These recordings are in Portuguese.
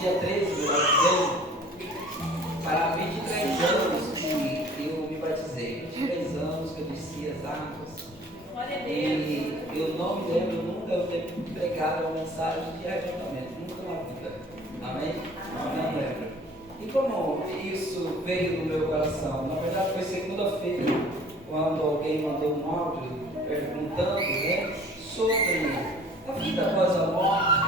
dia 13 de dezembro, para 23 anos que eu me batizei. 23 anos que eu desci as águas. E eu não me lembro nunca eu ter pregado uma mensagem de arrependimento, nunca na vida. Amém? Não lembro. E como isso veio no meu coração? Na verdade foi segunda-feira, quando alguém mandou um áudio perguntando, né, sobre a vida após a morte,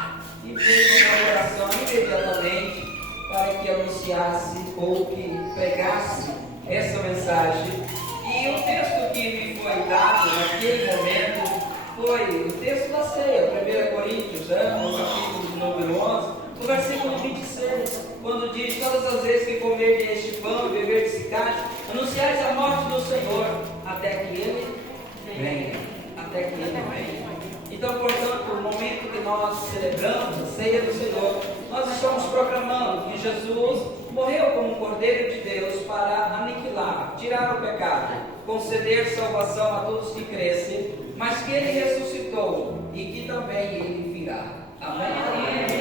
e veio no meu coração imediatamente para que anunciasse ou que pregasse essa mensagem. E o texto que me foi dado naquele momento foi o texto da ceia, 1 Coríntios, no capítulo de número 11, no versículo 26, quando diz: todas as vezes que comerdes este pão e beberdes esse cálice, anunciais a morte do Senhor, até que Ele venha. Até que Ele venha. Então, portanto, no momento que nós celebramos a ceia do Senhor, nós estamos proclamando que Jesus morreu como um Cordeiro de Deus para aniquilar, tirar o pecado, conceder salvação a todos que crescem, mas que Ele ressuscitou e que também Ele virá. Amém?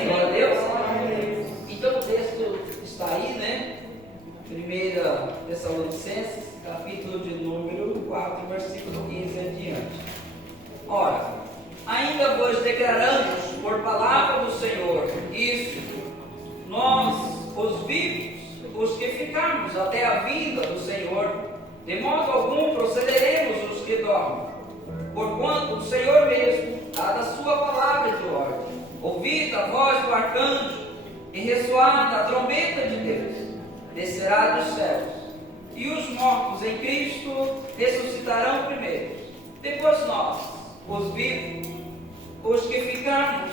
Glória a Deus. Então o texto está aí, né? 1 Tessalonicenses, capítulo de número 4, versículo 15 adiante. Ora, ainda vos declaramos por palavra do Senhor isto: nós, os vivos, os que ficarmos até a vinda do Senhor, de modo algum procederemos os que dormem. Porquanto o Senhor mesmo dá da sua palavra de ordem, ouvida a voz do arcanjo, e ressoada a trombeta de Deus, descerá dos céus, e os mortos em Cristo ressuscitarão primeiro. Depois nós, os vivos, os que ficarmos,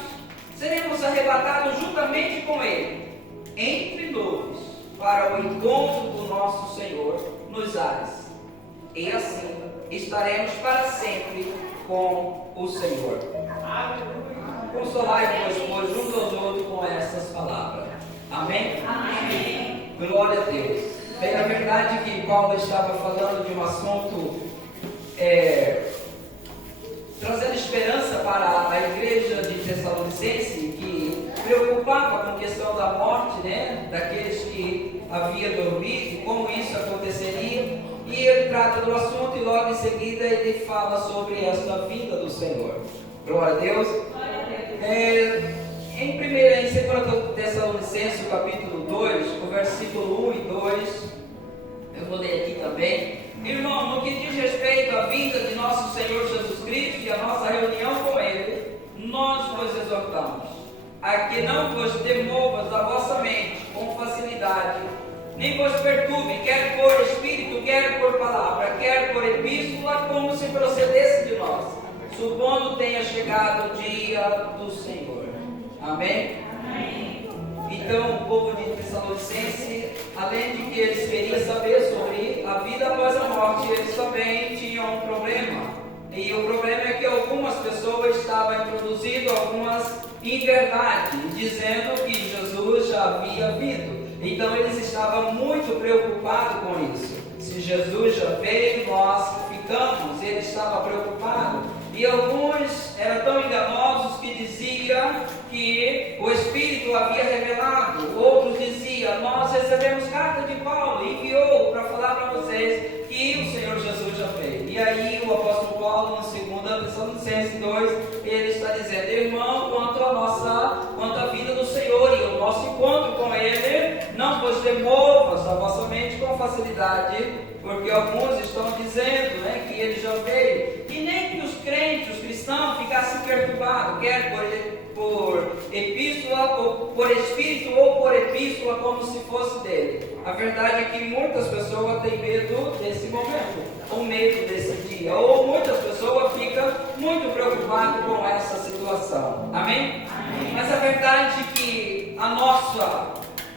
seremos arrebatados juntamente com Ele, entre nuvens, para o encontro do nosso Senhor nos ares. E assim estaremos para sempre com o Senhor. Consolai-vos, pois, junto aos outros com essas palavras. Amém? Amém. Glória a Deus. Bem, a verdade é que Paulo estava falando de um assunto trazendo esperança para a igreja de Tessalonicense, que preocupava com a questão da morte, né, daqueles que haviam dormido, como isso aconteceria. E ele trata do assunto e logo em seguida ele fala sobre esta vinda do Senhor. Glória a Deus. Em 2 Tessalonicenses, capítulo 2, o versículo 1 e 2, eu vou ler aqui também. Irmão, no que diz respeito à vinda de nosso Senhor Jesus Cristo e a nossa reunião com Ele, nós vos exortamos a que não vos demovas da vossa mente com facilidade, nem vos perturbe, quer por espírito, quer por palavra, quer por epístola, como se procedesse de nós, supondo tenha chegado o dia do Senhor. Amém? Amém. Então, o povo de Tessalonicense, além de que eles queriam saber sobre a vida após a morte, eles também tinham um problema. E o problema é que algumas pessoas estavam introduzindo algumas inverdades, dizendo que Jesus já havia vindo. Então, eles estavam muito preocupados com isso. Se Jesus já veio, nós ficamos. Ele estava preocupado. E alguns eram tão enganosos que diziam que o Espírito havia revelado. Outros diziam: nós recebemos carta de Paulo, enviou para falar para vocês que o Senhor Jesus já veio. E aí o apóstolo Paulo, em 2 Tessalonicenses 2, ele está dizendo: irmão, quanto à vida do Senhor e o nosso encontro com Ele, não vos demovas da vossa mente com facilidade, porque alguns estão dizendo, né, que Ele já veio. E nem que os crentes, os cristãos, ficassem perturbados, quer por epístola, ou por espírito, ou por epístola, como se fosse dele. A verdade é que muitas pessoas têm medo desse momento, ou medo desse dia, ou muitas pessoas ficam muito preocupadas com essa situação. Amém? Amém. Mas a verdade é que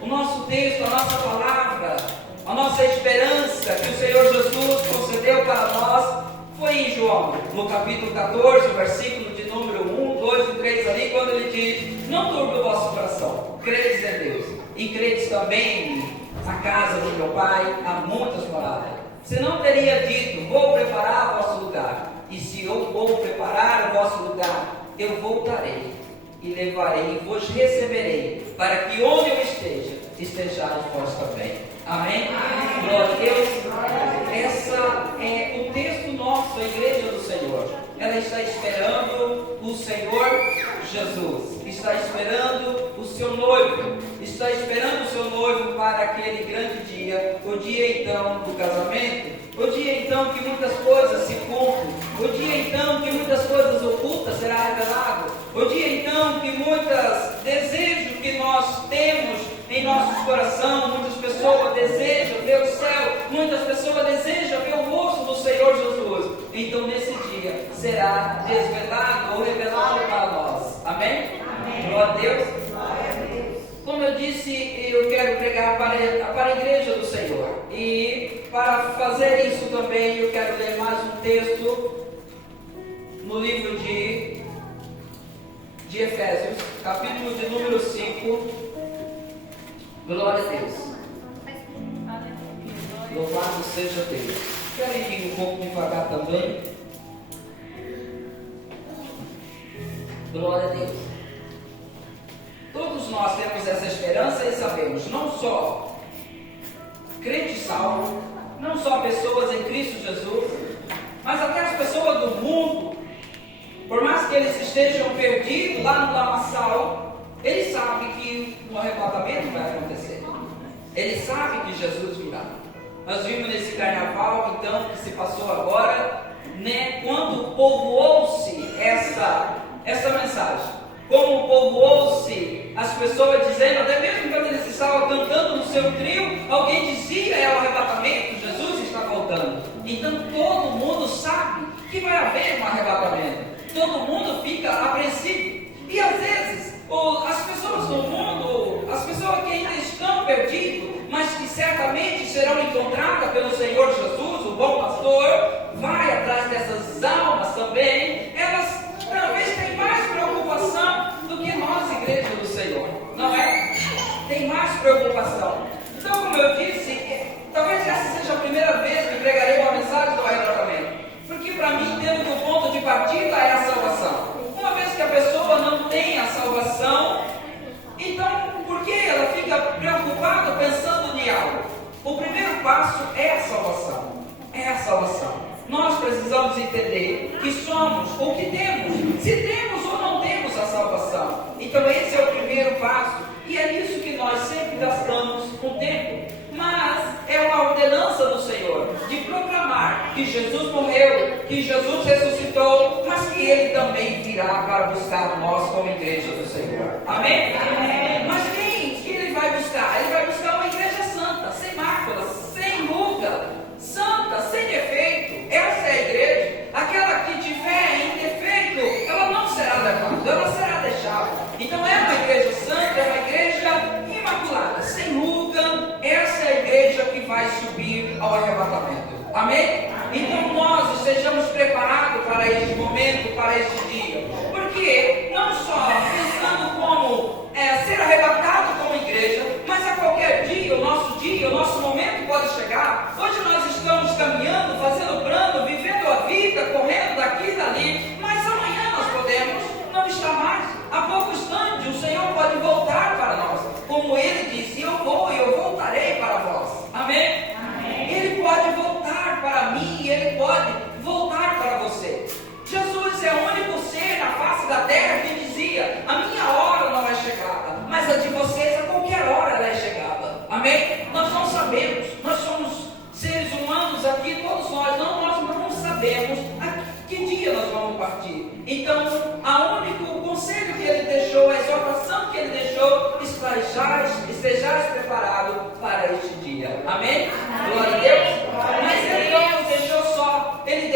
o nosso texto, a nossa palavra, a nossa esperança que o Senhor Jesus concedeu para nós foi em João, no capítulo 14, versículo de número 1, 2 e 3 ali, quando ele diz: não turbe o vosso coração, credes em Deus, e credes também em mim. Na casa de meu Pai há muitas moradas. Senão teria dito: vou preparar o vosso lugar, e se eu vou preparar o vosso lugar, eu voltarei e levarei e vos receberei, para que onde eu esteja, estejais vós também. Amém? Glória a Deus. Essa é o texto nosso, a igreja do Senhor. Ela está esperando o Senhor Jesus, está esperando o seu noivo, está esperando o seu noivo para aquele grande dia, o dia então do casamento, o dia então que muitas coisas se cumprem, o dia então que muitas coisas ocultas será revelado, o dia então que muitos desejos que nós temos em nossos corações, muitas pessoas desejam ver o céu, muitas pessoas desejam ver o rosto do Senhor Jesus. Então nesse dia será desvelado ou revelado para nós. Amém? Amém. Glória a Deus. Glória a Deus. Como eu disse, eu quero pregar para a igreja do Senhor. E para fazer isso também eu quero ler mais um texto no livro de Efésios, capítulo de número 5. Glória a Deus. Louvado seja Deus. Quero ir um pouco devagar também. Glória a Deus. Todos nós temos essa esperança e sabemos, não só crentes salvos, não só pessoas em Cristo Jesus, mas até as pessoas do mundo, por mais que eles estejam perdidos lá no lamaçal, eles sabem que um arrebatamento vai acontecer. Eles sabem que Jesus virá. Nós vimos nesse carnaval, então, que se passou agora, né, quando povoou-se essa mensagem. Como povoou-se as pessoas dizendo, até mesmo quando eles estavam cantando no seu trio, alguém dizia, é o arrebatamento, Jesus está voltando. Então todo mundo sabe que vai haver um arrebatamento. Todo mundo fica apreensivo. E às vezes, as pessoas do mundo, as pessoas que ainda estão perdidas, mas que certamente serão encontradas pelo Senhor Jesus, o bom pastor, vai atrás dessas almas também. Elas talvez têm mais preocupação do que nós, igreja do Senhor, não é? Tem mais preocupação. Então, como eu disse, talvez essa seja a primeira vez que pregarei uma mensagem do arrebatamento, porque para mim, tendo que o ponto de partida é a salvação. Uma vez que a pessoa não tem a salvação, então por que ela fica preocupada pensando em algo? O primeiro passo é a salvação. É a salvação. Nós precisamos entender que somos ou que temos, se temos ou não temos a salvação. Então esse é o primeiro passo, e é nisso que nós sempre gastamos um tempo. Mas é uma ordenança do Senhor de proclamar que Jesus morreu, que Jesus ressuscitou, mas que Ele também virá para buscar nós como igreja do Senhor. Amém? Amém. Mas quem que Ele vai buscar? Ele vai buscar uma igreja santa, sem mácula, sem ruga, santa, sem defeito. Essa é a igreja. Aquela que tiver em defeito, ela não será levada, ela será deixada. Então é uma igreja santa, é uma igreja imaculada, sem ruga. Essa é a igreja que vai subir ao arrebatamento. Amém? Então nós estejamos preparados para este momento, para este dia. Porque não só pensando como ser arrebatado como igreja, mas a qualquer dia, o nosso momento pode chegar. Hoje nós estamos caminhando, fazendo plano, vivendo a vida, correndo daqui e dali, mas amanhã nós podemos não estar mais. A pouco instante o Senhor pode voltar para nós. Como Ele disse, eu vou e eu voltarei para vós. Amém? Amém? Ele pode voltar para mim, Ele pode voltar para você. Jesus é o único ser na face da terra que dizia, a minha hora não é chegada, mas a de vocês a qualquer hora ela é chegada. Amém? Nós não sabemos, nós somos seres humanos aqui, todos nós não sabemos a que dia nós vamos partir. Então, o conselho que Ele deixou, a exortação que Ele deixou, estejais preparados para este dia. Amém? Glória a Deus. Mas Ele não nos deixou só, Ele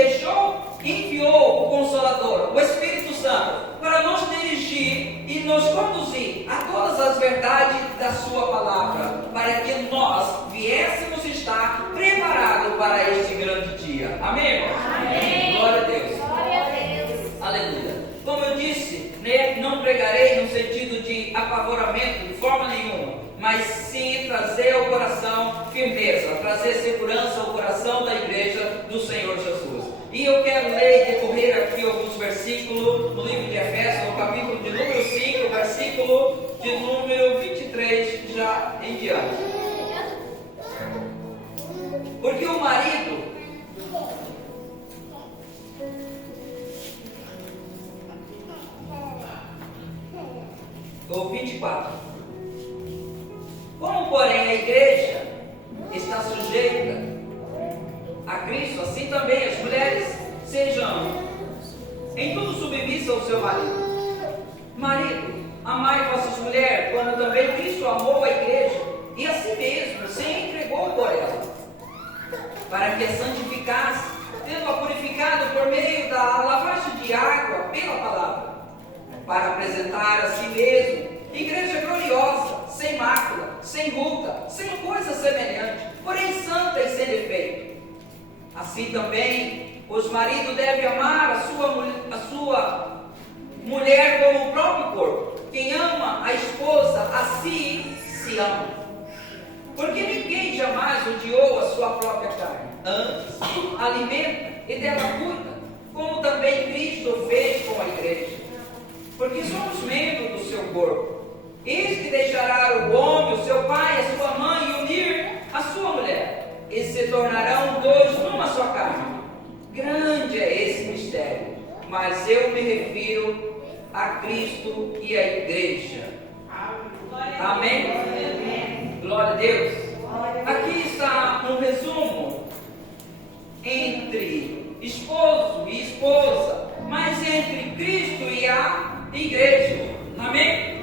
enviou o Consolador, o Espírito Santo, para nos dirigir e nos conduzir a todas as verdades da Sua palavra, para que nós viéssemos estar preparados para este grande dia. Amém? Amém. Glória a Deus. Glória a Deus. Aleluia. Como eu disse, não pregarei no sentido de apavoramento de forma nenhuma, mas sim trazer ao coração firmeza, trazer segurança ao coração da igreja do Senhor Jesus. E eu quero ler e decorrer aqui alguns versículos no livro de Efésios, no capítulo de número 5, ou 24. Como, porém, a igreja está sujeita a Cristo, assim também as mulheres sejam em tudo submissas ao seu marido. Marido, amai vossas mulheres, quando também Cristo amou a igreja e a si mesmo se entregou por ela, para que a santificasse, tendo-a purificado por meio da lavagem de água pela palavra, para apresentar a si mesmo igreja gloriosa, sem mácula, sem ruga, sem coisa semelhante, porém santa e sem defeito. Assim também os maridos devem amar a sua mulher como o próprio corpo. Quem ama a esposa, a si se ama. Porque ninguém jamais odiou a sua própria carne. Antes, alimenta e dela cuida, como também Cristo fez com a igreja. Porque somos membros do seu corpo. Eis que deixará o homem, o seu pai, a sua mãe, e unir a sua mulher, e se tornarão dois numa só carne. Grande é esse mistério, mas eu me refiro a Cristo e à igreja. Amém? Glória a Deus. Aqui está um resumo entre esposo e esposa, mas entre Cristo e a igreja. Amém?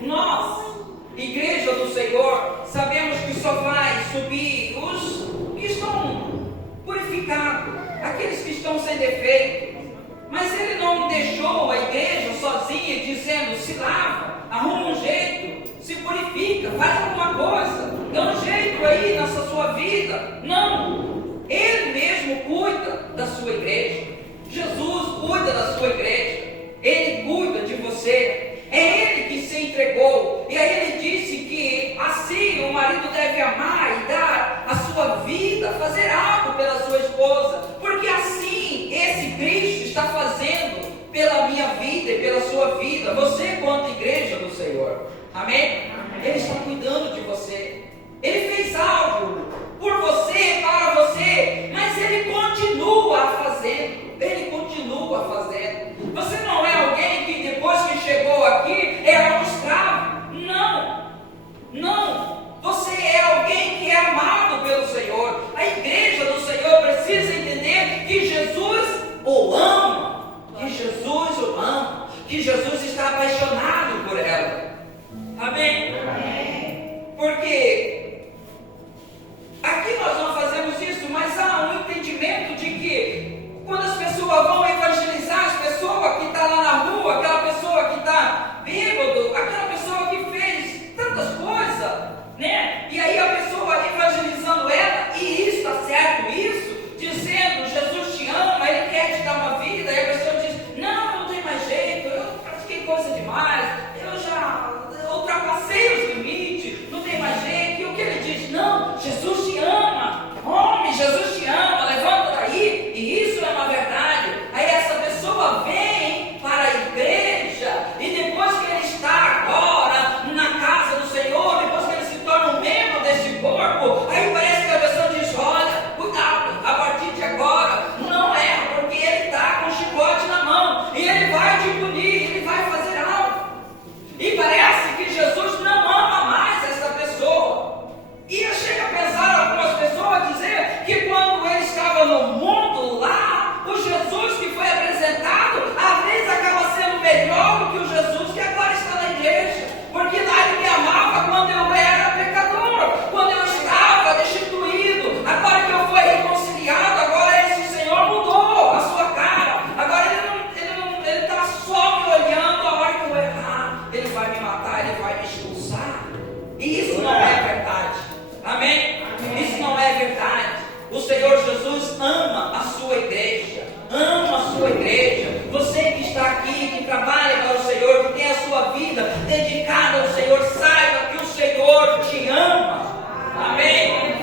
Nós, igreja do Senhor, sabemos que só vai subir os que estão purificados, aqueles que estão sem defeito. Mas Ele não deixou a igreja sozinha, dizendo: se lava, arruma um jeito, se purifica, faz alguma coisa, dá um jeito aí nessa sua vida. Não, Ele mesmo cuida da sua igreja. Jesus cuida da sua igreja, Ele cuida de você. É Ele que se entregou. E aí Ele disse que assim o marido deve amar e dar a sua vida, fazer algo pela sua esposa, porque assim esse Cristo está fazendo pela minha vida e pela sua vida, você quanto igreja do Senhor. Amém? Ele está cuidando de você. Ele fez algo por você, para você, mas Ele continua fazendo. Ele continua fazendo. Você não é alguém que depois que chegou aqui era um escravo. Não, não. Você é alguém que é amado pelo Senhor. A igreja do Senhor precisa entender que Jesus o ama, que Jesus o ama, que Jesus está apaixonado por ela. Amém? Amém. Porque aqui nós não fazemos isso, mas há um entendimento de que quando as pessoas vão evangelizar, as pessoas que estão lá na rua, aquela pessoa que está bêbado, aquela pessoa que fez tantas coisas, né? E aí a pessoa evangelizando ela, e isso está certo, isso, dizendo: Jesus te ama, Ele quer te dar uma vida, e a pessoa diz: não, não tem mais jeito, eu pratiquei coisa demais, eu já ultrapassei os limites, não tem mais jeito. E o que Ele diz? Não, Jesus te ama, homem, Jesus te ama, levanta daí. E isso é uma verdade. Aí essa pessoa vem para a igreja, e depois que ele está agora na casa do Senhor, depois que ele se torna um membro deste corpo, aí parece que a pessoa diz: olha, cuidado, a partir de agora não é, porque ele está com o chicote na mão, e ele vai te punir, ele vai fazer algo. E parece que Jesus não ama mais essa pessoa. E eu chego a pensar, algumas pessoas dizer que quando ele estava no mundo lá, o Jesus que foi apresentado, às vezes acaba sendo melhor do que o Jesus que agora está na igreja. Porque lá Ele me amava quando eu era pecador, quando eu estava destituído. Agora que eu fui reconciliado, agora esse Senhor mudou a sua cara. Agora Ele está só me olhando a hora que eu errar. Ele vai me matar, Ele vai me expulsar. E isso não é verdade. Amém? Isso não é verdade. O Senhor Jesus ama a sua igreja. Ama a sua igreja. Você que está aqui, que trabalha para o Senhor, que tem a sua vida dedicada ao Senhor, saiba que o Senhor te ama. Amém?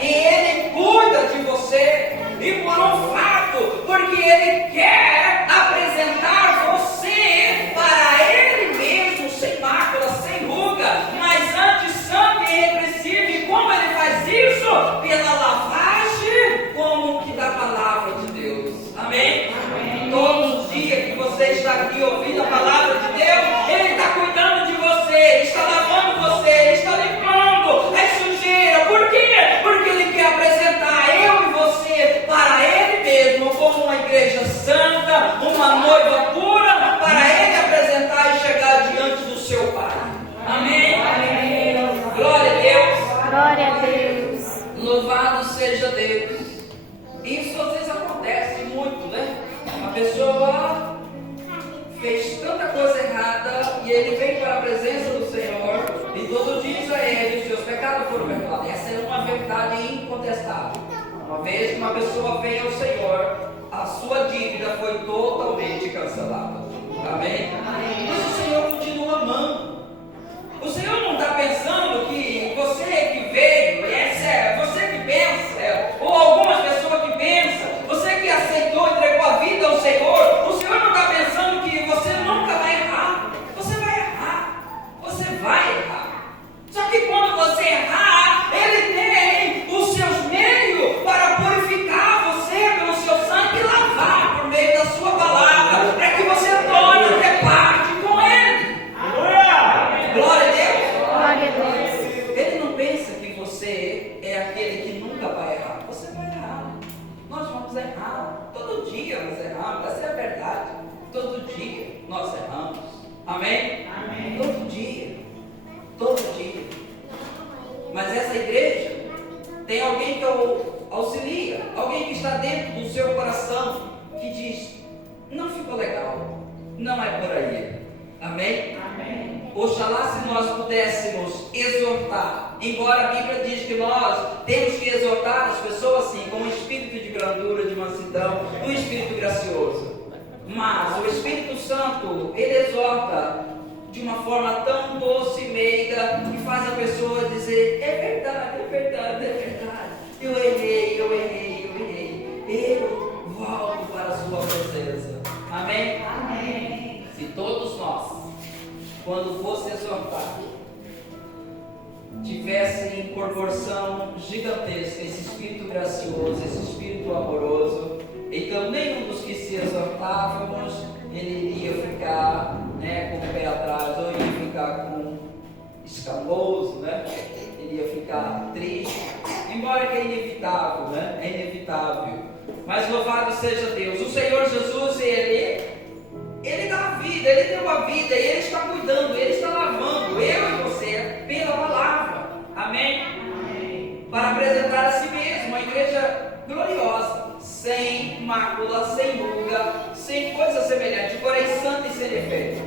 E Ele cuida de você. E por um fato, porque Ele quer apresentar você para Ele mesmo, sem mácula, sem ruga, mas antes santo e irrepreensível. E como Ele faz isso? Pela lavagem como que da palavra de Deus. Amém? Amém. Todos os dias que você está aqui ouvindo a palavra de Deus, Ele está cuidando santa, uma noiva pura, para ele apresentar e chegar diante do seu Pai. Amém? Amém. Glória a Deus. Glória a Deus. Louvado seja Deus. Isso às vezes acontece muito, né? A pessoa fez tanta coisa errada e ele vem para a presença do Senhor e todo diz a ele: os seus pecados foram perdoados. Essa é uma verdade incontestável. Uma vez que uma pessoa vem ao Senhor, a sua dívida foi totalmente cancelada. Amém? Amém. Mas o Senhor continua amando. O Senhor não está pensando que você que veio, você que pensa, ou algumas pessoas que pensam, você que aceitou, entregou a vida ao Senhor, o Senhor não está pensando que você nunca vai errar. Você vai errar. Você vai errar. Só que quando você errar, Ele tem os seus meios para purificar você pelo seu sangue e lavar por meio da sua palavra, para que você torne ter parte com Ele. Glória a Deus. Glória a Deus. Ele não pensa que você é aquele que nunca vai errar. Você vai errar. Nós vamos errar. Todo dia nós erramos. Essa é a verdade. Todo dia nós erramos. Amém? Amém. Todo dia. Todo dia. Mas essa igreja tem alguém que auxilia. Alguém que está dentro do seu coração que diz: não ficou legal. Não é por aí. Amém? Amém. Oxalá se nós pudéssemos exortar, embora a Bíblia diz que nós temos que exortar as pessoas assim, com um espírito de grandura, de mansidão, um espírito gracioso. Mas o Espírito Santo, ele exorta de uma forma tão doce e meiga, que faz a pessoa dizer: é verdade, é verdade, é verdade. Eu errei. Eu volto para a sua presença. Amém? Amém. Se todos nós, quando fosse exortar, tivesse em proporção gigantesca esse espírito gracioso, esse espírito amoroso, então nenhum dos que se exortávamos, ele iria ficar, com o pé atrás, ou iria ficar com escamoso, ele ia ficar triste, embora que é inevitável, é inevitável. Mas louvado seja Deus. O Senhor Jesus, Ele dá a vida, Ele deu a vida, e Ele está cuidando, Ele está lavando eu e você pela palavra. Amém? Amém. Para apresentar a si mesmo uma igreja gloriosa, sem mácula, sem ruga, sem coisa semelhante, porém santa e sem defeito.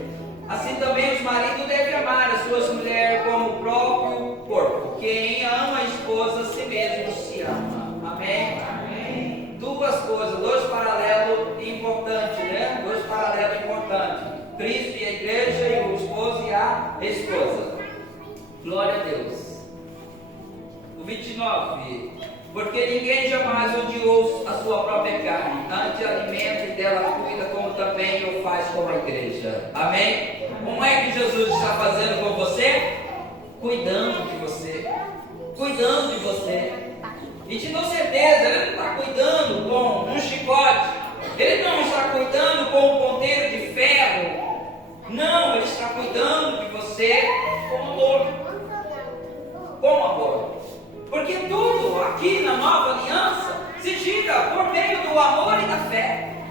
Assim também os maridos devem amar as suas mulheres como o próprio corpo. Quem ama a esposa, a si mesmo se ama. Amém? Amém. Duas coisas, dois paralelos importantes, Dois paralelos importantes. Cristo e a igreja, e o esposo e a esposa. Glória a Deus. O 29. Porque ninguém jamais odiou a sua própria carne, antes alimenta e dela cuida, como também o faz com a igreja. Amém? Como é que Jesus está fazendo com você? Cuidando de você. Cuidando de você. E te dou certeza, Ele não está cuidando com um chicote. Ele não está cuidando com um ponteiro de ferro. Não, Ele está cuidando de você com amor. Com amor. Porque tudo aqui na nova aliança se gira por meio do amor e da fé.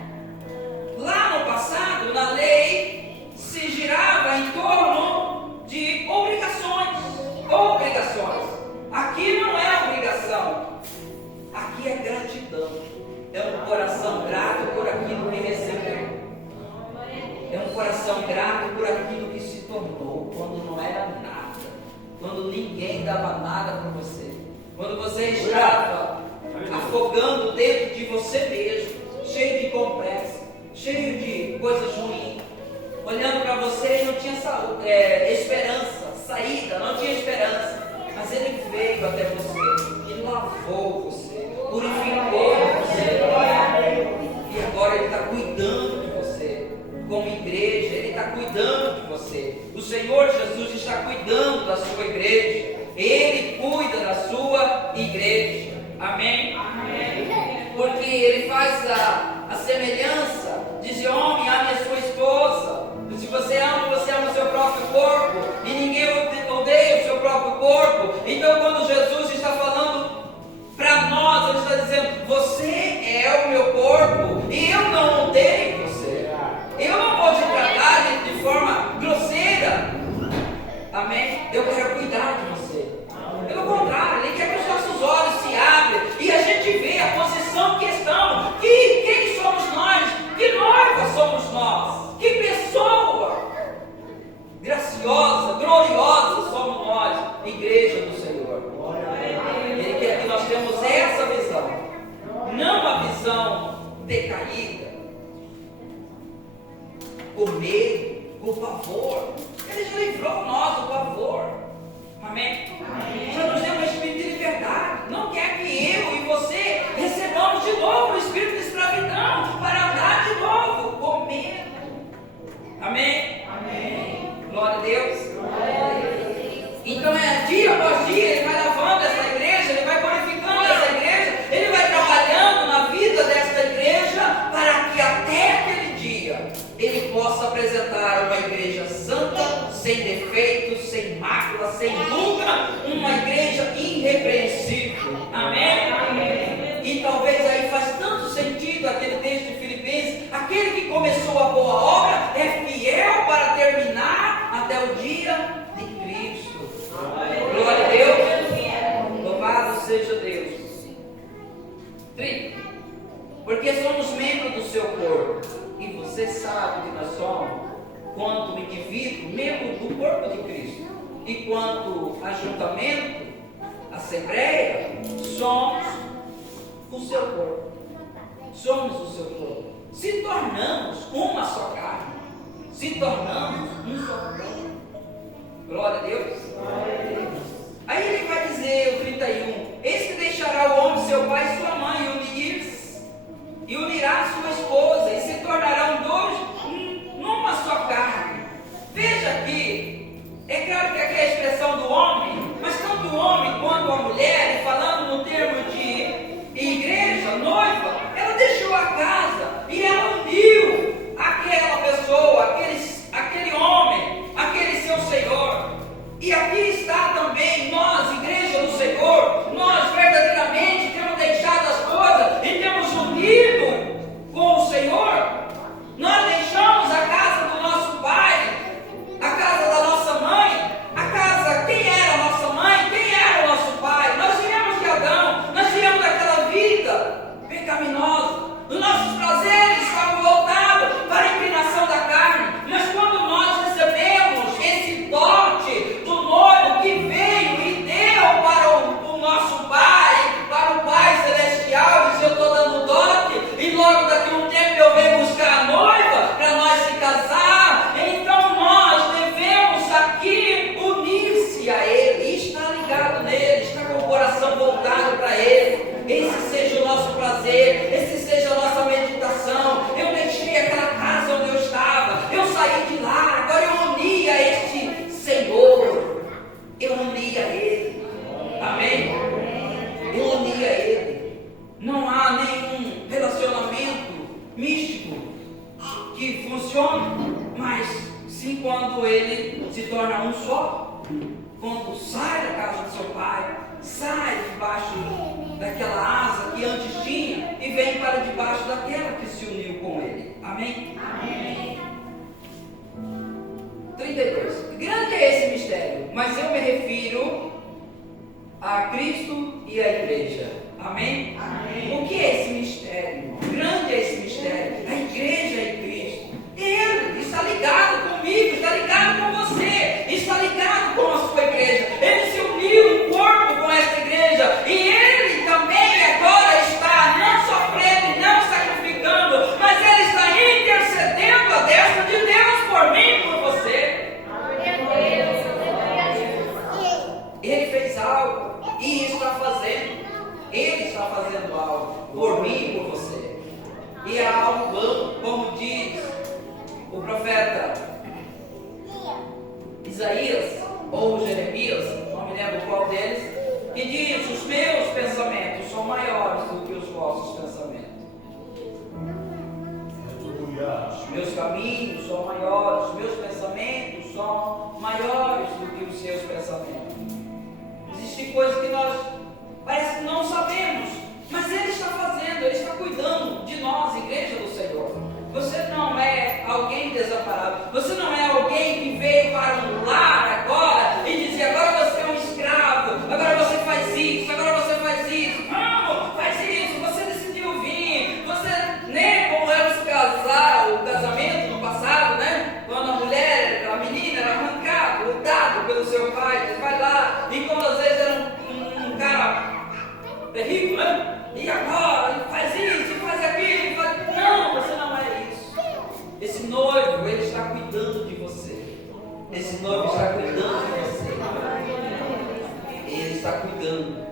Lá no passado, na lei, se girava em torno de obrigações. Aqui não é obrigação. Aqui é gratidão. É um coração grato por aquilo que recebeu. É um coração grato por aquilo que se tornou, quando não era nada, quando ninguém dava nada para você. Quando você estava afogando dentro de você mesmo, cheio de complexo, cheio de coisas ruins, olhando para você e não tinha esperança, saída, não tinha esperança. Mas Ele veio até você, Ele lavou você, purificou você, e agora Ele está cuidando de você. Como igreja, Ele está cuidando de você. O Senhor Jesus está cuidando da sua igreja. Ele cuida da sua igreja. Amém? Amém. Porque Ele faz a semelhança. Diz: homem, ame a sua esposa. Se você ama o seu próprio corpo. E ninguém odeia o seu próprio corpo. Então quando Jesus está falando para nós, Ele está dizendo: você é o meu corpo. E eu não odeio com medo, com pavor. Ele já livrou nós do pavor. Amém? Amém. Já nos deu um espírito de liberdade. Não quer que eu e você recebamos de novo o espírito de escravidão para andar de novo com medo. Amém? Amém. Glória a Deus. Glória a Deus. Então dia após dia ele vai lavando essa igreja, ele vai glorificando essa igreja, ele vai trabalhando na vida desta igreja para que até aquele dia ele possa apresentar uma igreja santa, sem defeitos, sem mácula, sem ruga, uma igreja irrepreensível. Amém? Amém. E talvez aí faz tanto sentido aquele texto de Filipenses: aquele que começou a boa obra é fiel para terminar até o dia de Cristo. Glória a Deus. Louvado seja Deus. 30. Porque somos membros do seu corpo, e você sabe que nós somos, quanto indivíduo, membro do corpo de Cristo, e quanto ajuntamento, assembleia, somos o seu corpo. Somos o seu corpo. Se tornamos uma só carne. Se tornamos um só corpo. Glória a Deus. Glória a Deus. Aí ele vai dizer, o 31, eis que deixará o homem seu pai e sua mãe, e unirá sua esposa, e se tornarão dois numa só carne. Veja aqui, é claro que aqui é a expressão do homem, mas tanto o homem quanto a mulher, e falando no termo de igreja, noiva, ela deixou a casa e ela uniu aquela pessoa, aquele homem, aquele seu Senhor. E aqui está também nós, igreja do Senhor, nós verdadeiramente temos deixado as coisas e temos unido com o Senhor. Nós deixamos a casa do nosso pai, a casa da nossa mãe, a casa, quem era a nossa mãe, quem era o nosso pai. Nós viemos de Adão, nós viemos daquela vida pecaminosa, os nossos prazeres estavam voltados para a inclinação da carne, mas quando nós recebemos esse dote do noivo que veio e deu para o nosso pai, para o Pai Celestial, diz: eu estou dando dote, e logo daqui a um tempo eu venho buscar a noiva para nós se casar. Então nós devemos aqui unir-se a Ele, estar ligado nele, estar com o coração voltado para Ele. Esse seja o nosso prazer, esse seja a nossa meditação. Eu deixei aquela casa onde eu estava, eu saí de lá, agora eu uni a este Senhor, eu uni a Ele. Amém? Eu uni a Ele. Não há nenhum relacionamento místico que funcione, mas sim quando ele se torna um só. Quando sai da casa do seu pai, sai debaixo daquela asa que antes tinha e vem para debaixo daquela que se uniu com ele. Amém? Amém. 32. Grande é esse mistério, mas eu me refiro a Cristo e à igreja. Amém? Amém. O que é esse mistério? Grande é esse mistério. A igreja é Cristo. Ele está ligado comigo, está ligado com você, está ligado com a sua igreja. Ele se uniu em corpo com esta igreja, e ele também agora está não sofrendo, não sacrificando, mas ele está intercedendo a destra de Deus por mim e por você. Ele fez algo e está fazendo. Ele está fazendo algo por mim e por você. E é algo bom, como diz o profeta Isaías ou Jeremias, não me lembro qual deles, que diz: os meus pensamentos são maiores do que os vossos pensamentos. Os meus caminhos são maiores, os meus pensamentos são maiores do que os seus pensamentos. Existem coisas que nós parece que não sabemos, mas Ele está fazendo, Ele está cuidando de nós, igreja do Senhor. Você não é alguém desamparado, você não é alguém que veio para um lar agora e dizer: agora você é um escravo, agora você faz isso, agora você faz isso. Não, faz isso, você decidiu vir, você, né, como era o casamento no passado, né, quando a menina era arrancada, lutado pelo seu pai, ele vai lá, e como às vezes era um cara terrível, né? E agora, faz isso, faz aquilo, faz... Não, você não é isso. Esse noivo, ele cuidando de você. Esse noivo está cuidando de você. Ele está cuidando.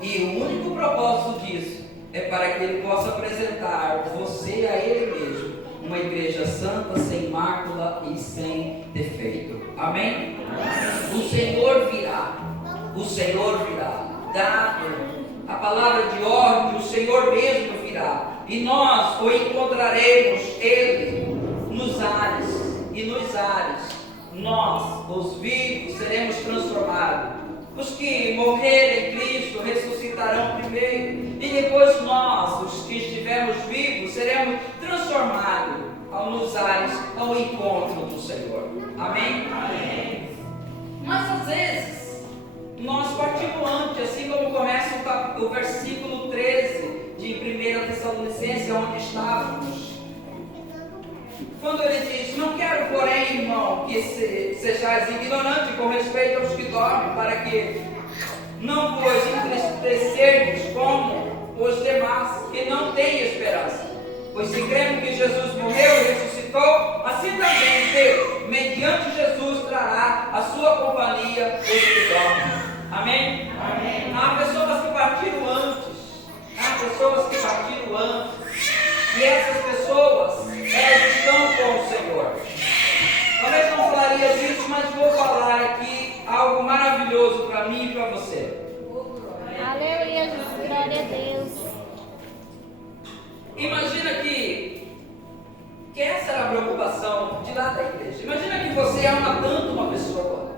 E o único propósito disso é para que ele possa apresentar você a ele mesmo. Uma igreja santa, sem mácula e sem defeito. Amém? O Senhor virá. O Senhor virá. Dado a palavra de ordem, o Senhor mesmo virá. E nós o encontraremos, ele, nos ares. E nos ares, nós, os vivos, seremos transformados. Os que morrerem em Cristo ressuscitarão primeiro. E depois nós, os que estivermos vivos, seremos transformados nos ares, ao encontro do Senhor. Amém? Amém. Mas às vezes, nós partimos antes, assim como começa o versículo 13 de 1 Tessalonicenses, onde estávamos. Quando ele diz: não quero, porém, irmão, que sejais ignorantes com respeito aos que dormem, para que não vos entristecerdes como os demais, que não têm esperança. Pois se cremos que Jesus morreu e ressuscitou, assim também Deus, mediante Jesus, trará a sua companhia os que dormem. Amém? Amém. Há pessoas que partiram antes. E essas pessoas, elas estão com o Senhor. Talvez não falaria disso, mas vou falar aqui algo maravilhoso para mim e para você. Aleluia, glória a Deus. Imagina que essa era a preocupação de lá da igreja. Imagina que você ama tanto uma pessoa,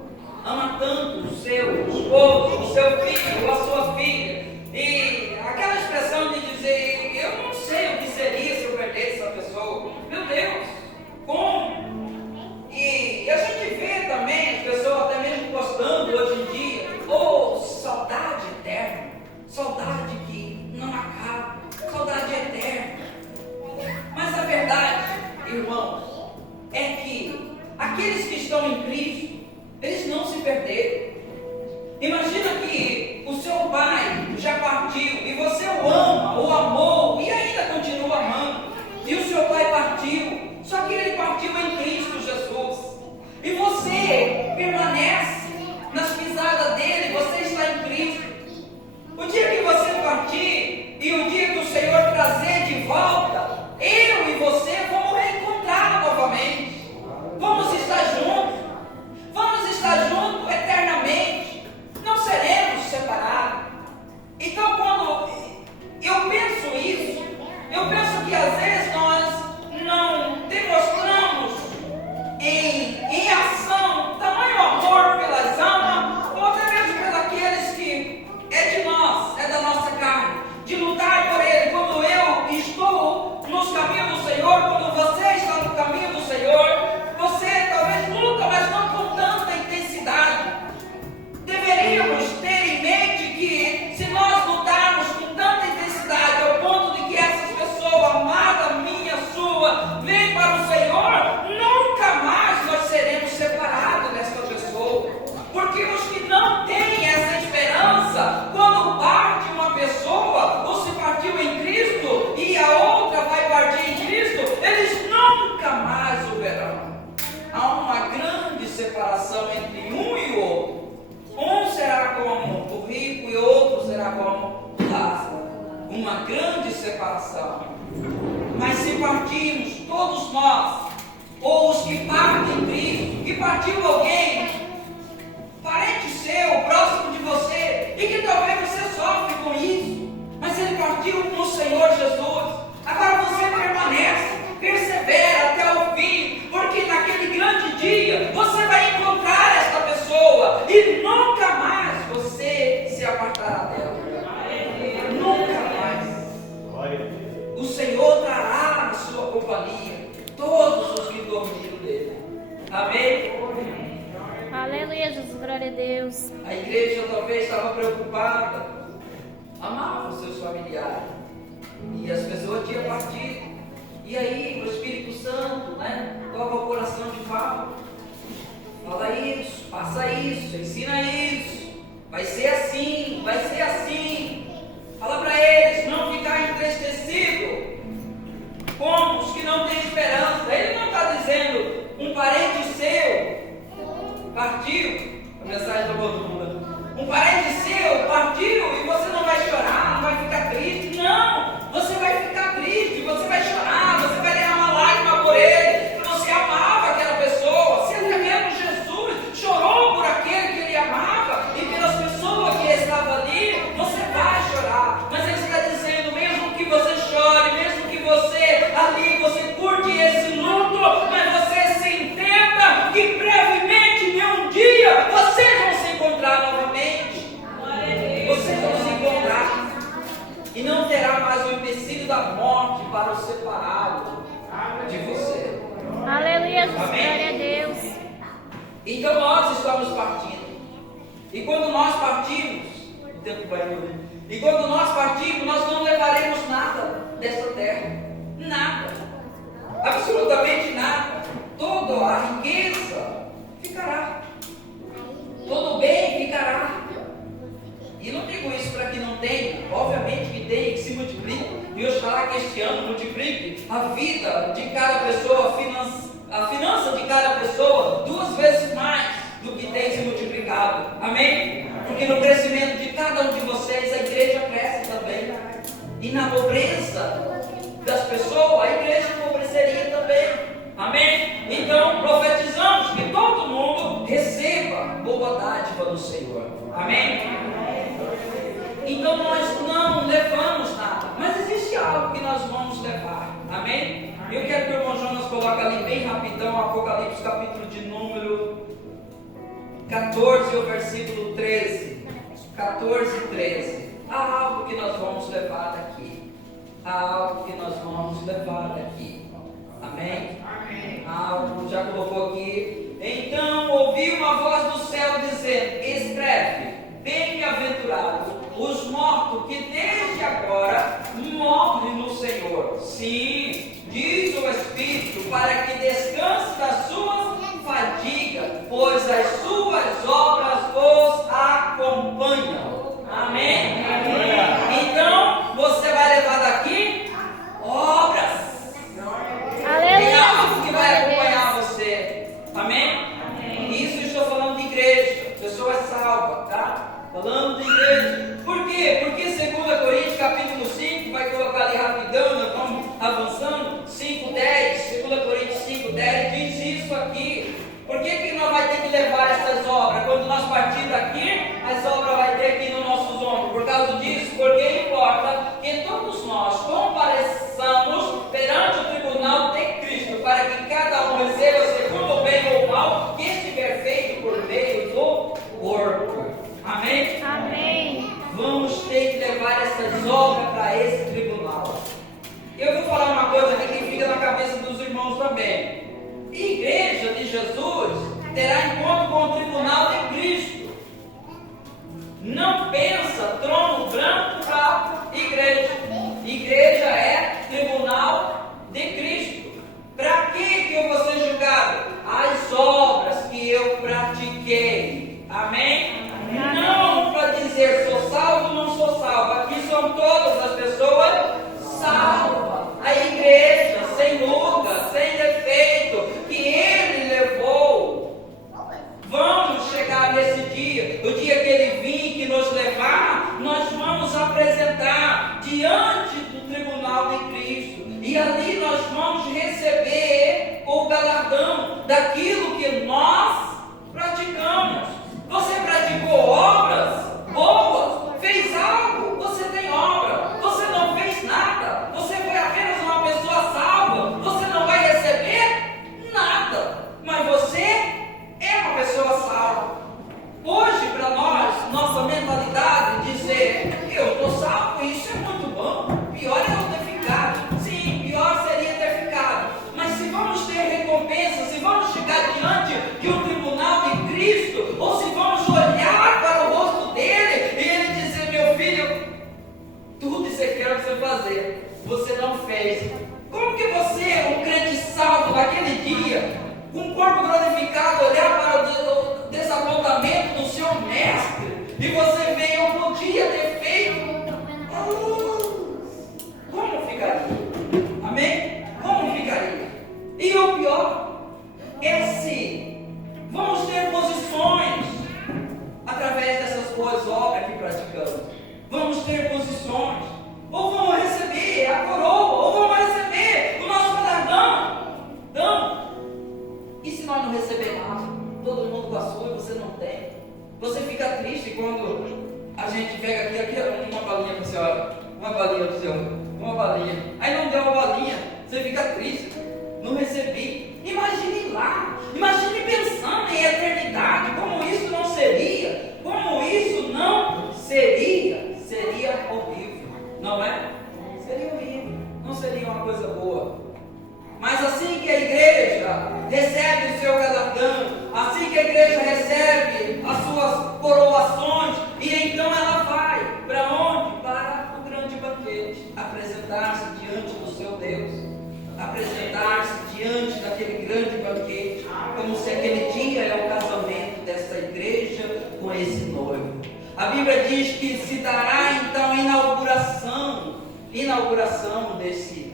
ama tanto o seu esposo, o seu filho ou a sua filha, e aquela expressão de dizer: eu não sei o que seria se eu perdesse essa pessoa. Meu Deus, como? E a gente vê também as pessoas até mesmo postando hoje em dia: oh, saudade eterna, saudade que não acaba, saudade eterna. Mas a verdade, irmãos, é que aqueles que estão em Cristo, eles não se perderam. Imagina que o seu pai já partiu e você o ama, o amou e ainda continua amando. E o seu pai partiu, só que ele partiu em Cristo Jesus. E você permanece nas pisadas dele, você está em Cristo. O dia que você partir e o dia que o Senhor trazer de volta, eu e você vamos reencontrar novamente. Vamos estar juntos. Vamos estar juntos eternamente. Não seremos separados. Então, quando eu penso isso, eu penso que às vezes nós não demonstramos em ação tamanho amor pelas almas, ou até mesmo pelos que é de nós, é da nossa carne, de lutar por ele. Quando eu estou nos caminhos do Senhor, quando você está no caminho do Senhor, você talvez luta, mas não com tanta intensidade. Deveríamos ter em mente que se nós lutarmos com tanta intensidade ao ponto de que essas pessoas, amada minha, sua, vêm para o Senhor, nunca mais nós seremos separados desta pessoa. Porque os que não têm essa esperança, quando parte uma pessoa, ou se partiu em Cristo e a outra vai partir em Cristo, eles nunca mais o verão. Há uma grande separação entre um e o outro. Um será como o rico e outro será como o Lázaro. Uma grande separação. Mas se partirmos todos nós, ou os que partem em Cristo, que partiu alguém, parente seu, próximo de você, e que talvez você sofre com isso, mas ele partiu com o Senhor Jesus. Agora você permanece, persevera até o fim, porque naquele grande dia você vai encontrar esta pessoa e nunca mais você se apartará dela. Nunca mais. O Senhor trará na sua companhia todos os que dormiram dele. Amém? Aleluia, Jesus, glória a Deus. A igreja talvez estava preocupada, amava os seus familiares, e as pessoas tinham partido. E aí o Espírito Santo, toca o coração de Paulo. Fala isso, faça isso, ensina isso. Vai ser assim, vai ser assim. Fala para eles não ficar entristecido como os que não têm esperança. Ele não está dizendo um parente Mensagem do mundo. Um parente seu partiu e você não vai chorar, não vai ficar triste. Não! Você vai ficar triste, você vai chorar, você vai derramar lágrima por ele. Você amava aquela pessoa. Se até mesmo Jesus chorou por aquele que ele amava e pelas pessoas que estavam ali, você vai chorar. Mas ele está dizendo, mesmo que você chore, mesmo que você ali, você curte esse luto, mas você se entenda que brevemente, um dia, vocês vão se encontrar novamente. Vocês vão se encontrar. E não terá mais o empecilho da morte para o separá-lo de você. Aleluia, Jesus, Amém? glória a Deus. Então nós estamos partindo. E quando nós partimos, o tempo vai morrer. E quando nós partimos, nós não levaremos nada dessa terra. Nada. Absolutamente nada. Toda a riqueza ficará. Todo bem ficará. E não digo isso para que não tenha. Obviamente que tem, que se multiplique. E eu falar que este ano multiplique a vida de cada pessoa, a finança de cada pessoa 2 vezes mais do que tem se multiplicado. Amém? Porque no crescimento de cada um de vocês, a igreja cresce também. E na pobreza das pessoas, a igreja empobreceria também. Amém? Então profetizamos que todo mundo receba boa dádiva do Senhor. Amém? Então nós não levamos nada, mas existe algo que nós vamos levar. Amém? Eu quero que o irmão Jonas coloque ali bem rapidão Apocalipse capítulo de número 14, o versículo 13. 14 e 13. Há algo que nós vamos levar daqui. Há algo que nós vamos levar daqui. Amém? Amém. Há algo, já colocou aqui. Então ouvi uma voz do céu dizendo: escreve, bem-aventurados os mortos que desde agora morrem no Senhor. Sim, diz o Espírito, para que descanse das suas fadigas, pois as suas obras os acompanham. Amém? Amém. Então, você vai levar daqui obras. Tem algo que vai acompanhar você. Amém? Amém. Isso estou falando de igreja, pessoas salvas, tá? Falando de igreja. Por quê? Porque 2 Coríntios capítulo 5, vai colocar ali rapidão, nós vamos avançando, 5:10, 2 Coríntios 5:10, diz isso aqui. Por que nós vamos ter que levar essas obras? Quando nós partirmos daqui, as obras vai ter aqui nos nossos ombros. Por causa disso, porque importa que todos nós compareçamos perante o tribunal de Cristo, para que cada um receba segundo o bem ou o mal que estiver feito por meio do corpo. Amém? Amém. Vamos ter que levar essas obras para esse tribunal. Eu vou falar uma coisa aqui que fica na cabeça dos irmãos também. Igreja de Jesus terá encontro com o tribunal de Cristo. Não pensa trono branco para igreja. Igreja é tribunal de Cristo. Para que eu vou ser julgado? As obras que eu pratiquei. Amém? Não para dizer sou salvo ou não sou salvo. Aqui são todas as pessoas salvas. A igreja sem ruga, sem defeito, que Ele levou. Vamos chegar nesse dia, o dia que Ele vir, que nos levar, nós vamos apresentar diante do tribunal de Cristo. E ali nós vamos receber o galardão daquilo que nós praticamos. Você praticou obras boas, fez algo, você tem obra. Você não fez nada, você foi apenas uma pessoa salva, você não vai receber nada, mas você é uma pessoa salva. Hoje, para nós, nossa mentalidade dizer: eu estou salvo, isso é muito bom. Pior é eu ter ficado. Sim, pior seria ter ficado. Mas se vamos ter recompensa, se vamos chegar diante de um tribunal de Cristo, ou se vamos olhar para o rosto dele e ele dizer: meu filho, tudo isso aqui era para você fazer, você não fez. Como que você, um crente salvo naquele dia, com o corpo glorificado, olhar para o desapontamento do seu mestre e você vê: eu podia ter feito? Como ficaria? Amém? Como ficaria? E o pior é se vamos ter posições tudo passou e você não tem. Você fica triste quando a gente pega aqui uma balinha para a senhora, uma balinha para o senhor, uma balinha. Aí não deu uma balinha, você fica triste, não recebi. Imagine lá, imagine pensando em eternidade, como isso não seria, seria horrível, não é? Seria horrível, não seria uma coisa boa. Mas assim que a igreja recebe o seu galardão, assim que a igreja recebe as suas coroações, e então ela vai para onde? Para o grande banquete, apresentar-se diante do seu Deus, apresentar-se diante daquele grande banquete, como se aquele dia é o casamento dessa igreja com esse noivo. A Bíblia diz que se dará então inauguração desse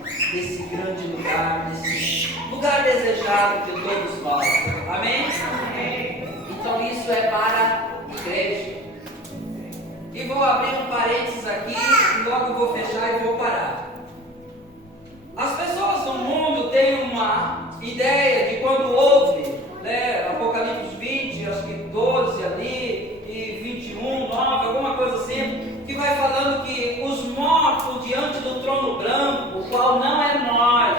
grande lugar, desse lugar desejado de todos nós. Amém? Então isso é para a igreja. E vou abrir um parênteses aqui, e logo vou fechar e vou parar. As pessoas no mundo têm uma ideia de quando houve, Apocalipse 20, acho que 12 ali, e 21, 9, alguma coisa assim, que vai falando que os mortos diante do trono branco, o qual não é nós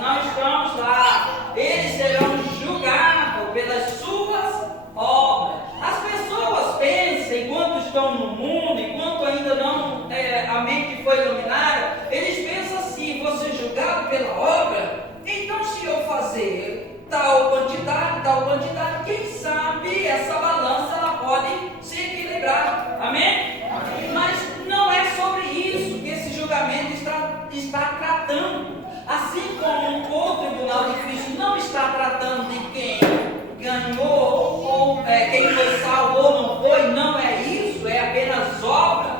não estamos lá, eles serão julgados pelas suas obras. As pessoas pensam, enquanto estão no mundo, enquanto ainda não a mente foi iluminada, eles pensam assim: vou ser julgado pela obra, então se eu fazer tal quantidade, quem sabe essa balança ela pode se equilibrar. Amém? Mas não é sobre isso que esse julgamento está tratando. Assim como o tribunal de Cristo não está tratando de quem ganhou ou quem foi salvo ou não foi, não é isso, é apenas obra.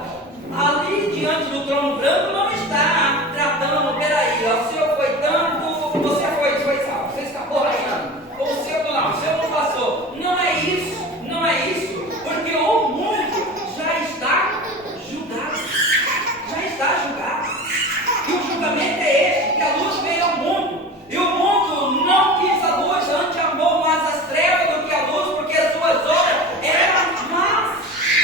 Ali diante do trono branco não está tratando, peraí, o senhor foi tanto, você foi salvo, você escapou raiando, ou o senhor não passou. Não é isso, porque o mundo já está julgado. E o julgamento é este, que a luz veio ao mundo, e o mundo não quis a luz, antes amou mais as trevas do que a luz, porque as suas obras eram más,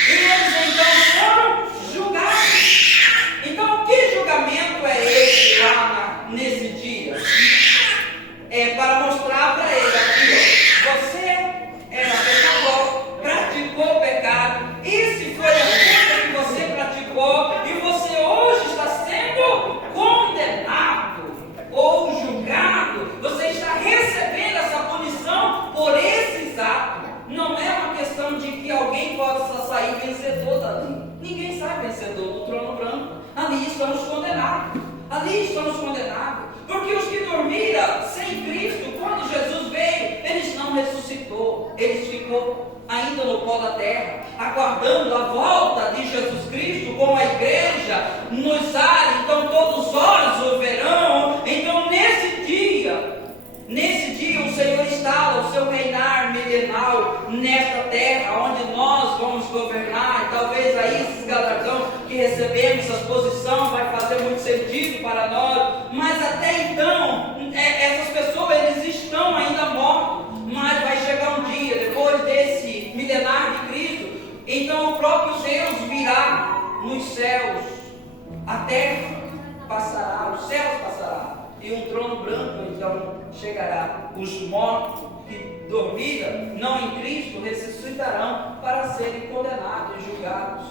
e eles então foram julgados. Então, que julgamento é esse lá nesse dia? É para mostrar para ele aqui, você era pecador, praticou o pecado, e se foi a coisa que você praticou, e você hoje está sendo condenado ou julgado, você está recebendo essa punição por esses atos. Não é uma questão de que alguém possa sair vencedor dali. Ninguém sai vencedor do trono branco. Ali estamos condenados. Porque os que dormiram sem Cristo, quando Jesus veio, eles não ressuscitou. Eles ficou ainda no pó da terra, aguardando a volta de Jesus Cristo, como a igreja nos ares. Então todos os olhos o verão. Então nesse dia o Senhor instala o seu reinar milenal nesta terra, onde nós vamos governar. E talvez aí esses galardão que recebemos, essa posição vai fazer muito sentido para nós, mas até então essas pessoas eles estão ainda mortos. Mas vai chegar um dia, depois desse milenário de Cristo, então o próprio Deus virá nos céus, a terra passará, os céus passará, e um trono branco então chegará. Os mortos que dormiram, não em Cristo, ressuscitarão para serem condenados e julgados.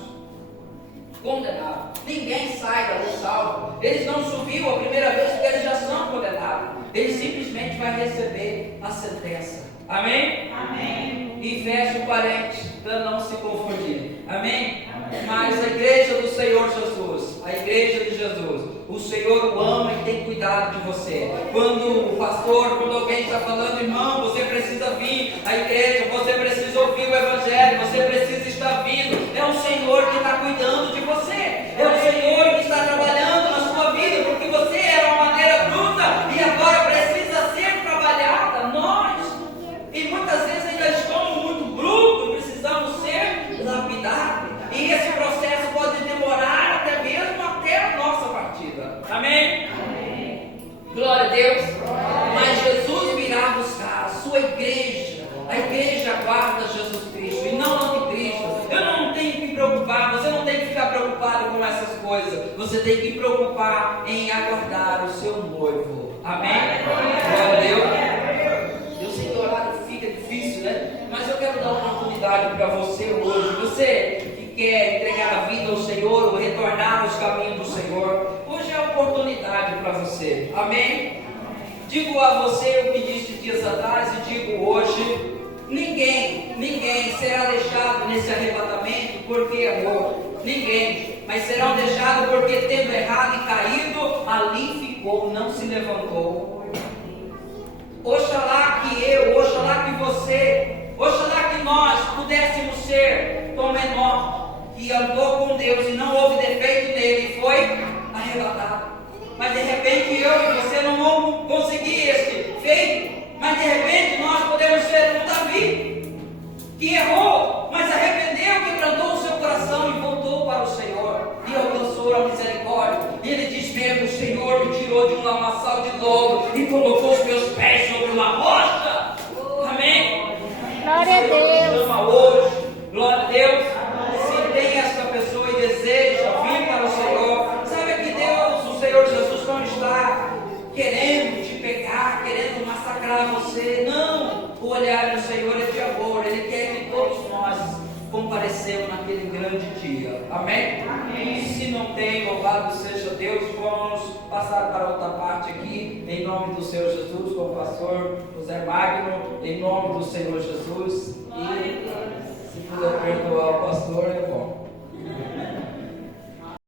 Condenados. Ninguém sai dali salvo. Eles não subiu a primeira vez porque eles já são condenados. Eles simplesmente vão receber a sentença. Amém? Amém. E fecha o parênteses para não se confundir. Amém? Amém? Mas a igreja do Senhor Jesus, a igreja de Jesus, o Senhor o ama e tem cuidado de você. Quando o pastor, quando alguém está falando, irmão, você precisa vir à igreja, você precisa ouvir o evangelho, você precisa estar vindo, é o Senhor que está cuidando de você, é o Senhor que está trabalhando na sua vida, porque você era uma maneira bruta e agora precisa ser trabalhada. Nós, e muitas vezes ainda estamos muito brutos, precisamos ser lapidados, e esse processo pode demorar até mesmo até a nossa partida. Amém? Amém. Glória a Deus. Mas Jesus virá buscar a sua igreja, A igreja guarda Jesus Cristo e não o anticristo. Eu não tenho que me preocupar, você não tem que ficar preocupado com essas coisas. Você tem que preocupar em aguardar o seu noivo. Amém? Glória a Deus. Eu sei que o horário fica difícil, né? Mas eu quero dar uma oportunidade para você hoje. Você que quer entregar a vida ao Senhor ou retornar aos caminhos do Senhor, hoje é a oportunidade para você. Amém? Digo a você o que disse dias atrás e digo hoje: ninguém será deixado nesse arrebatamento porque amou. Ninguém, mas serão deixados porque tendo errado e caído, ali ficou, não se levantou. Oxalá que eu, oxalá que você, oxalá que nós pudéssemos ser como Enoque, que andou com Deus e não houve defeito nele e foi arrebatado. Mas de repente eu e você não vamos conseguir esse feito. Mas de repente nós podemos ser um Davi, que errou, mas arrependeu, quebrantou o seu coração e voltou para o Senhor e alcançou a misericórdia. E ele diz mesmo: o Senhor me tirou de um lamaçal de lodo e colocou os meus pés sobre uma rocha. Amém? Glória a Deus. Chama hoje, glória a Deus. Se tem esta pessoa e deseja vir para o Senhor, sabe que Deus, o Senhor Jesus, não está querendo te pegar, querendo massacrar você. Não, o olhar do Senhor é de amor. Ele quer que todos nós comparecemos naquele grande dia. Amém? Amém. Se não tem, louvado seja Deus. Vamos passar para outra parte aqui, em nome do Senhor Jesus, com o pastor José Magno, em nome do Senhor Jesus. E